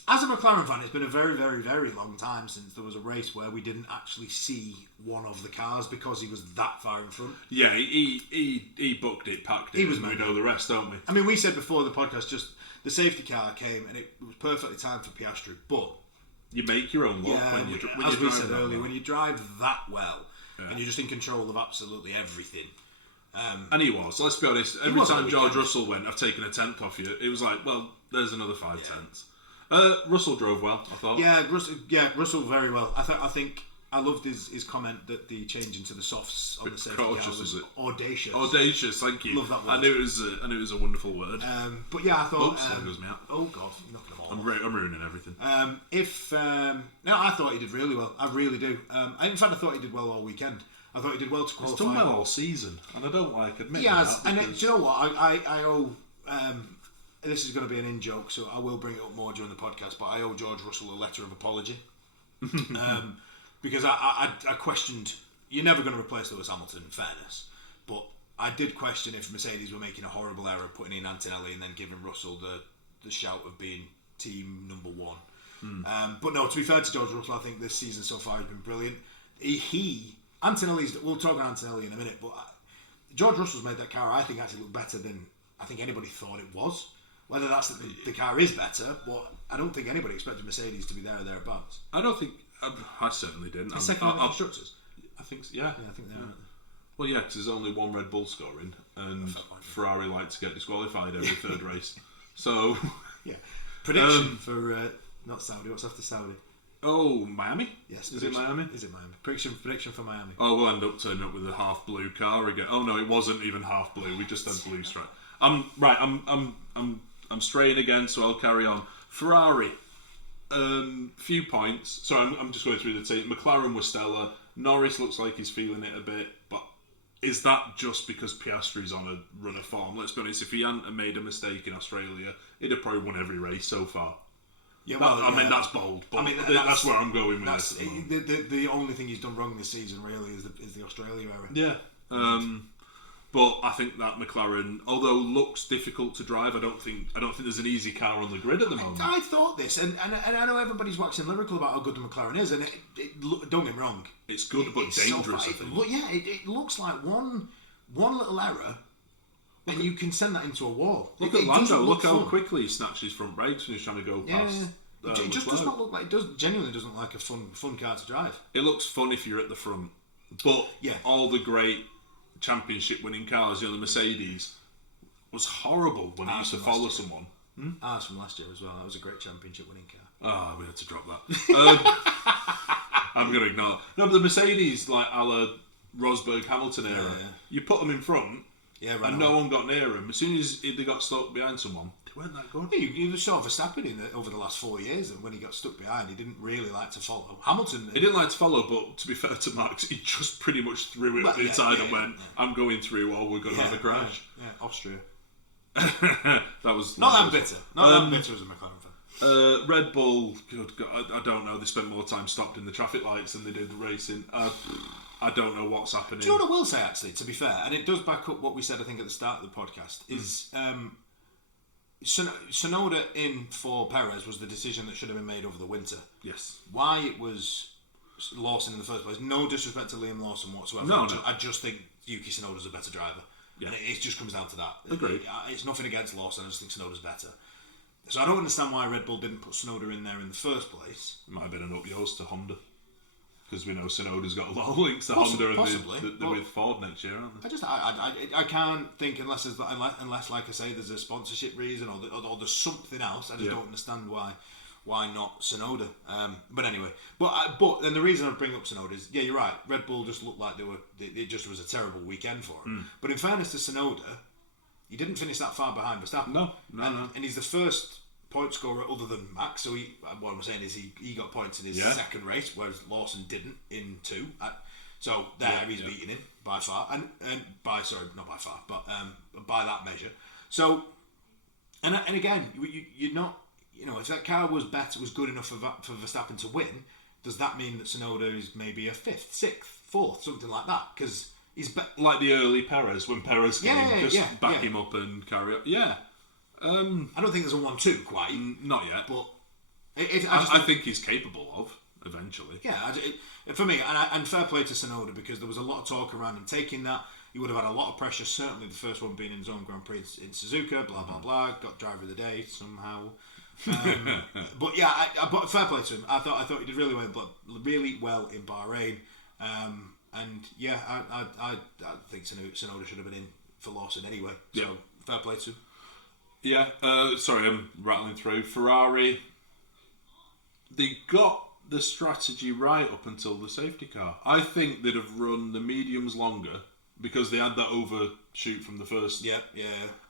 As a McLaren fan, it's been a very, very, very long time since there was a race where we didn't actually see one of the cars because he was that far in front. Yeah, he booked it, packed it. We know the rest, don't we? I mean, we said before the podcast, just the safety car came and it was perfectly timed for Piastri, but you make your own luck when you as we drive said that earlier, well. when you drive that well and you're just in control of absolutely everything. And he was. Let's be honest. Every was on time the George weekend. Russell went, I've taken a tenth off you. It was like, well, there's another 5 tenths. Russell drove well, I thought. Russell very well. I think I loved his comment that the change into the softs on the safety car cautious, was is it? audacious. Audacious, thank you. Love that word. I knew it was a wonderful word. But yeah, I thought. Oops, there goes me out. Oh God, you're knocking them all. I'm ruining everything. No, I thought he did really well. I really do. In fact, I thought he did well all weekend. I thought he did well to He's qualify. done well all season, and I don't admit He has, that. and do you know what? I owe. This is going to be an in-joke, so I will bring it up more during the podcast. But I owe George Russell a letter of apology because I questioned. You're never going to replace Lewis Hamilton, in fairness, but I did question if Mercedes were making a horrible error putting in Antonelli and then giving Russell the shout of being team number one. But no, to be fair to George Russell, I think this season so far has been brilliant. Antonelli's. We'll talk about Antonelli in a minute, but George Russell's made that car, I think, actually look better than I think anybody thought it was. Whether that's that the car is better, but I don't think anybody expected Mercedes to be there or thereabouts. I don't think. I certainly didn't. Second in the constructors. I think. Yeah. I think they are. Well, yeah, because there's only one Red Bull scoring, and Ferrari like to get disqualified every third race. So. Yeah. Prediction for not Saudi. What's after Saudi? Oh, Miami? Yes. Is it Miami? Is it Miami? Prediction for Miami. Oh, we'll end up turning up with a half blue car again. Oh no, it wasn't even half blue. We just had blue stripe. I'm straying again, so I'll carry on. Ferrari, few points. So I'm just going through the team. McLaren was stellar. Norris looks like he's feeling it a bit, but is that just because Piastri's on a run of form? Let's be honest. If he hadn't made a mistake in Australia, he'd have probably won every race so far. Yeah, well, I mean that's bold, but that's where I'm going with this. The only thing he's done wrong this season really is the Australia error. Yeah, but I think that McLaren, although looks difficult to drive, I don't think there's an easy car on the grid at the moment. I thought this, and I know everybody's waxing lyrical about how good the McLaren is, and don't get me wrong, it's good but dangerous. I think. It looks like one little error. And you can send that into a wall. Look at Lando. Look how quickly he snatched his front brakes when he's trying to go past. It just does not look like. Genuinely doesn't look like a fun car to drive. It looks fun if you're at the front, but all the great championship-winning cars, the Mercedes, was horrible when he used to follow someone. Ours from last year as well. That was a great championship-winning car. Ah, we had to drop that. I'm going to ignore. No, but the Mercedes, like a la Rosberg Hamilton era, you put them in front. Yeah, right. And no one got near him. As soon as they got stuck behind someone, they weren't that good. Yeah, you saw Verstappen over the last 4 years, and when he got stuck behind, he didn't really like to follow. Hamilton... He didn't like to follow, but to be fair to Max, he just pretty much threw it inside and went, I'm going through or we're going to have a crash. Yeah, Austria. That was... Not that bitter. Not that bitter as a McLaren fan. Red Bull, good God, I don't know, they spent more time stopped in the traffic lights than they did the racing. I don't know what's happening. Do you know what I will say, actually, to be fair, and it does back up what we said, I think, at the start of the podcast, is Tsunoda in for Perez was the decision that should have been made over the winter. Yes. Why it was Lawson in the first place, no disrespect to Liam Lawson whatsoever. No. I just think Yuki Tsunoda's a better driver. Yeah. And it just comes down to that. Agreed. It's nothing against Lawson, I just think Tsunoda's better. So I don't understand why Red Bull didn't put Tsunoda in there in the first place. It might have been an up yours to Honda. Because we know Tsunoda's got a lot of links to Honda and they're with Ford next year, aren't they? I can't think unless like I say there's a sponsorship reason or there's something else. I just don't understand why not Tsunoda. But anyway, but then the reason I bring up Tsunoda is you're right. Red Bull just looked like it just was a terrible weekend for him. But in fairness to Tsunoda, he didn't finish that far behind Verstappen. No. And he's the first point scorer other than Max, so what I'm saying is he got points in his second race, whereas Lawson didn't in two. So he's beating him by far, and not by far, but by that measure. So, and again, you're not, if that car was good enough for Verstappen to win, does that mean that Tsunoda is maybe a fifth, sixth, fourth, something like that? Because he's like the early Perez when Perez came, back him up and carry up. Yeah. I don't think there's a 1-2 quite. Not yet. But I think he's capable of, eventually. Yeah, for me, and fair play to Tsunoda, because there was a lot of talk around him taking that. He would have had a lot of pressure, certainly the first one being in his own Grand Prix in Suzuka, blah, blah, blah. Got driver of the day somehow. But yeah, but fair play to him. I thought he did really well in Bahrain. And yeah, I think Tsunoda should have been in for Lawson anyway. So fair play to him. Yeah. Sorry, I'm rattling through. Ferrari. They got the strategy right up until the safety car. I think they'd have run the mediums longer because they had that overshoot from the first. Yeah.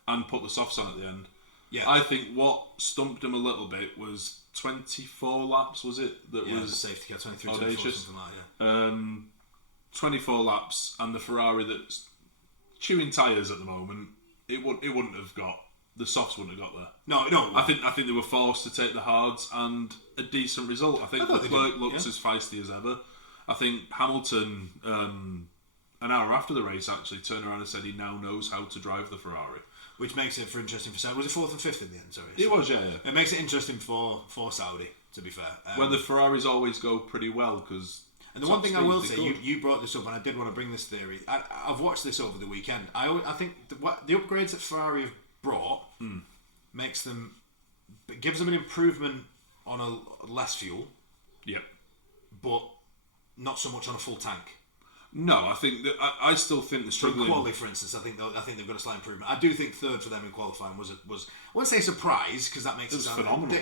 And put the softs on at the end. Yeah. I think what stumped them a little bit was 24 laps, was it? That was the safety car, 23, audacious. 24, something like that, 24 laps, and the Ferrari that's chewing tyres at the moment, it wouldn't have got, the softs wouldn't have got there. No. I think they were forced to take the hards, and a decent result. I think Leclerc looks as feisty as ever. I think Hamilton, an hour after the race, actually turned around and said he now knows how to drive the Ferrari. Which makes it for interesting for Saudi. Was it 4th and 5th in the end? Sorry. It was, yeah. It makes it interesting for Saudi, to be fair. When the Ferraris always go pretty well, because... And the one thing I will say, you brought this up, and I did want to bring this theory. I've watched this over the weekend. I think the upgrades that Ferrari have brought gives them an improvement on a less fuel. Yep. But not so much on a full tank. No, I think that I still think the struggling. Quality, for instance, I think they've got a slight improvement. I do think third for them in qualifying was I wouldn't say a surprise because that makes it sound phenomenal.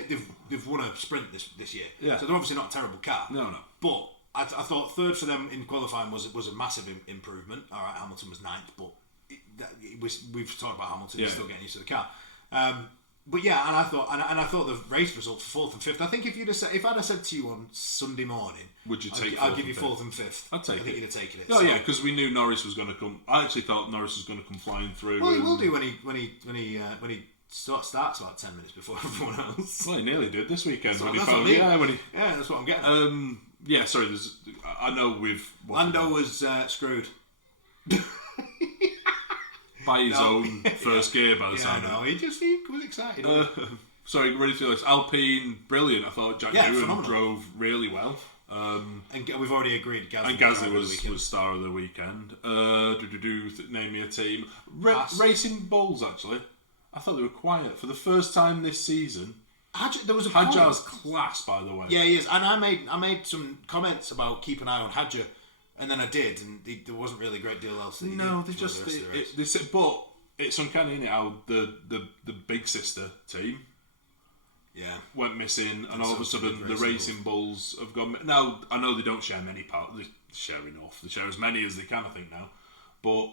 They've won a sprint this year, yeah. So they're obviously not a terrible car. No. But I thought third for them in qualifying was a massive improvement. All right, Hamilton was ninth, but we've talked about Hamilton. He's still getting used to the car. But yeah, and I thought the race result for 4th and 5th. I think if I'd have said to you on Sunday morning, would you take? I'd give you 4th and 5th. I'd take it. I think you'd have taken it. Oh yeah, because we knew Norris was going to come. I actually thought Norris was going to come flying through. Well, he will do when he starts about 10 minutes before everyone else. Well, he nearly did this weekend when he that's found. what I mean. Yeah, when he. Yeah, that's what I'm getting. Yeah, sorry. I know we've. Lando was screwed. By his own first gear by the sound of it. He was excited. Sorry, ready to this. Alpine, brilliant. I thought Jack Doohan drove really well. And we've already agreed Gasly was star of the weekend. Name me a team. Racing Bulls, actually. I thought they were quiet. For the first time this season, there was a Hadjar's class, by the way. Yeah, he is. And I made some comments about keep an eye on Hadjar. And then I did, and there wasn't really a great deal else. No, they said, but it's uncanny, isn't it? How the big sister team, went missing, and all of a sudden the Racing Bulls have gone. Now I know they don't share many parts; they share enough. They share as many as they can, I think now. But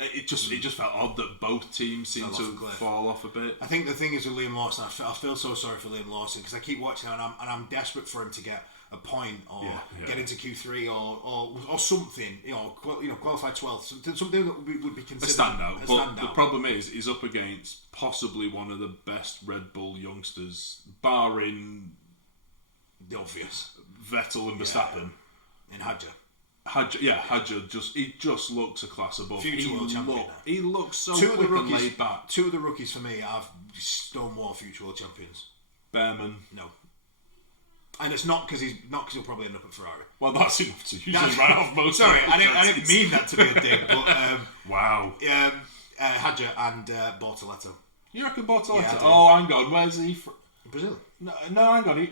it just felt odd that both teams seem to fall off a bit. I think the thing is with Liam Lawson, I feel so sorry for Liam Lawson because I keep watching him and I'm desperate for him to get a point or get into Q3 or something, qualify 12th, something that would be considered a standout. But the problem is he's up against possibly one of the best Red Bull youngsters, barring the obvious Vettel and Verstappen. In Hadjar. Hadjar just looks a class above. Future world champion. He looks so quick and laid back. Two of the rookies for me are stonewall future world champions. Behrman. No. And it's not because he'll probably end up at Ferrari. Well, that's enough to usually write off most. Sorry, I didn't mean that to be a dig, but wow. Hadjar and Bortoletto. You reckon Bortoletto? Yeah, oh, hang on, where's he from? Brazil. No, hang on.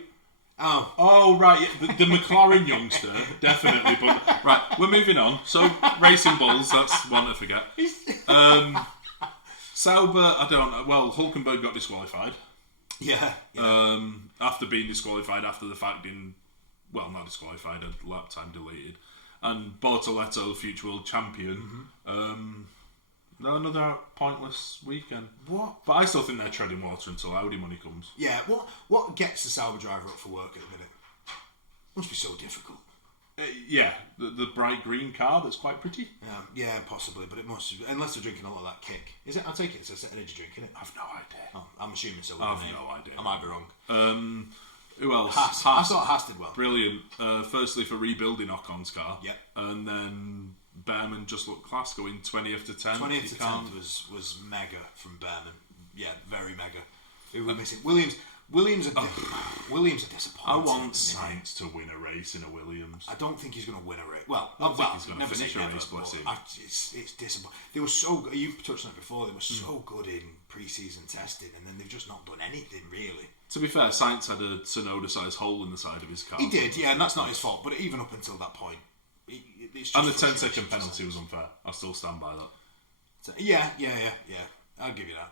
Oh, right. Yeah, the McLaren youngster, definitely. But right, we're moving on. So Racing Bulls, that's one to forget. Sauber, I don't know. Well, Hulkenberg got disqualified. Yeah. After being disqualified after the fact not disqualified, a lap time deleted. And Bortoletto, future world champion. Another pointless weekend. What? But I still think they're treading water until Audi money comes. Yeah, what gets the Sauber driver up for work at the minute? Must be so difficult. The bright green car that's quite pretty. Yeah, possibly, but it must, unless they're drinking a lot of that kick. Is it? I take it it's an energy drink, isn't it? I've no idea. Oh, I'm assuming so. I've no idea. I might be wrong. Who else? Haas. I thought Haas did well. Brilliant. Firstly for rebuilding Ocon's car. Yep. And then Behrman just looked class going 20th to 10th. 20th to 10th was mega from Behrman. Yeah, very mega. Who were missing? Williams are disappointing. I want Sainz to win a race in a Williams. I don't think he's going to win a race. Well, I don't think he's going to finish a race, bless him. It's disappointing. They were so good. You've touched on it before. They were so good in pre-season testing, and then they've just not done anything really. To be fair, Sainz had a Sonoda-sized hole in the side of his car. He did, yeah, and that's not his fault. But even up until that point, it's just and the 10-second penalty was unfair. I still stand by that. Yeah. I'll give you that.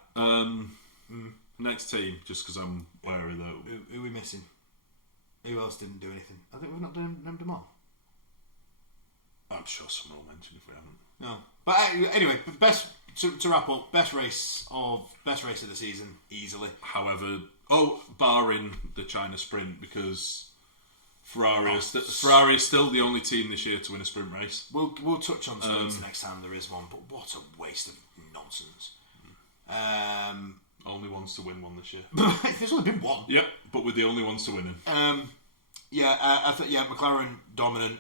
Next team, just because I'm wary though. Who are we missing? Who else didn't do anything? I think we've not named them all. I'm sure someone will mention if we haven't. No, but anyway, best to wrap up, best race of the season easily. However, barring the China sprint, because Ferrari is still the only team this year to win a sprint race. We'll touch on sprints next time there is one, but what a waste of nonsense. Only ones to win one this year. There's only been one. Yep, but we're the only ones to win it. I think McLaren dominant.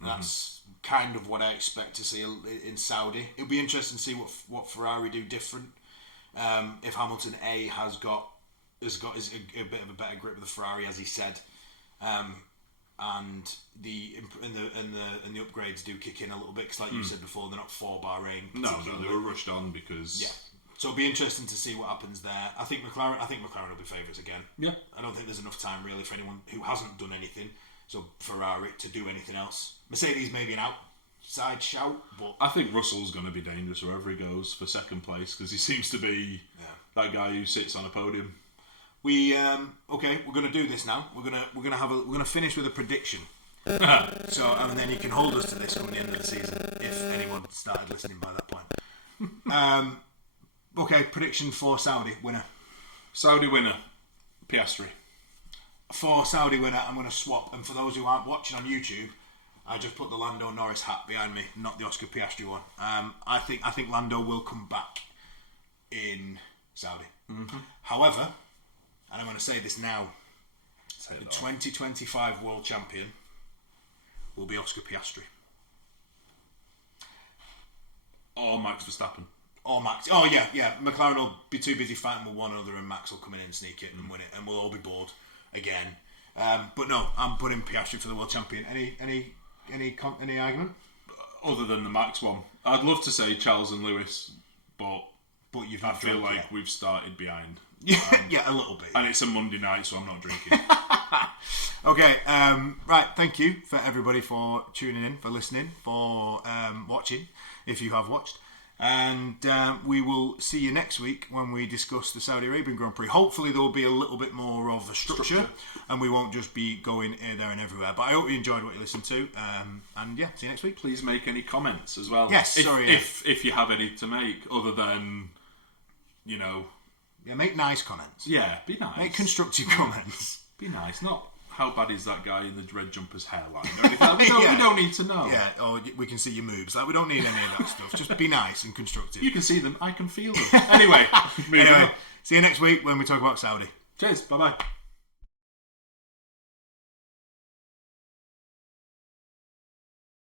That's kind of what I expect to see in Saudi. It'll be interesting to see what Ferrari do different. If Hamilton has got a bit of a better grip with the Ferrari, as he said, and the upgrades do kick in a little bit. Because like you said before, they're not for Bahrain. No, they were rushed on because So it'll be interesting to see what happens there. I think McLaren will be favourites again. Yeah. I don't think there's enough time really for anyone who hasn't done anything. So Ferrari to do anything else. Mercedes maybe an outside shout, but I think Russell's going to be dangerous wherever he goes for second place because he seems to be that guy who sits on a podium. We're going to do this now. We're going to finish with a prediction. So and then you can hold us to this come the end of the season if anyone started listening by that point. Okay, prediction for Saudi winner. Saudi winner, Piastri. For Saudi winner, I'm going to swap. And for those who aren't watching on YouTube, I just put the Lando Norris hat behind me, not the Oscar Piastri one. I think Lando will come back in Saudi. However, and I'm going to say this now, the 2025 World Champion will be Oscar Piastri. Or Max Verstappen. Or Max. Oh, yeah. McLaren will be too busy fighting with one another and Max will come in and sneak it and win it and we'll all be bored again. But no, I'm putting Piastri for the world champion. Any argument? Other than the Max one. I'd love to say Charles and Lewis, but I feel like we've started behind. Yeah, a little bit. And it's a Monday night, so I'm not drinking. Okay, right, thank you for everybody for tuning in, for listening, for watching, if you have watched. And we will see you next week when we discuss the Saudi Arabian Grand Prix. Hopefully there will be a little bit more of a structure and we won't just be going here, there and everywhere. But I hope you enjoyed what you listened to. And yeah, see you next week. Please make any comments as well. Yes, if you have any to make other than, Yeah, make nice comments. Yeah, be nice. Make constructive comments. Be nice, not how bad is that guy in the red jumper's hairline or anything. We don't need to know. Yeah, or we can see your moves. Like, we don't need any of that stuff. Just be nice and constructive. You can see them, I can feel them. Anyway, See you next week when we talk about Saudi. Cheers, bye-bye.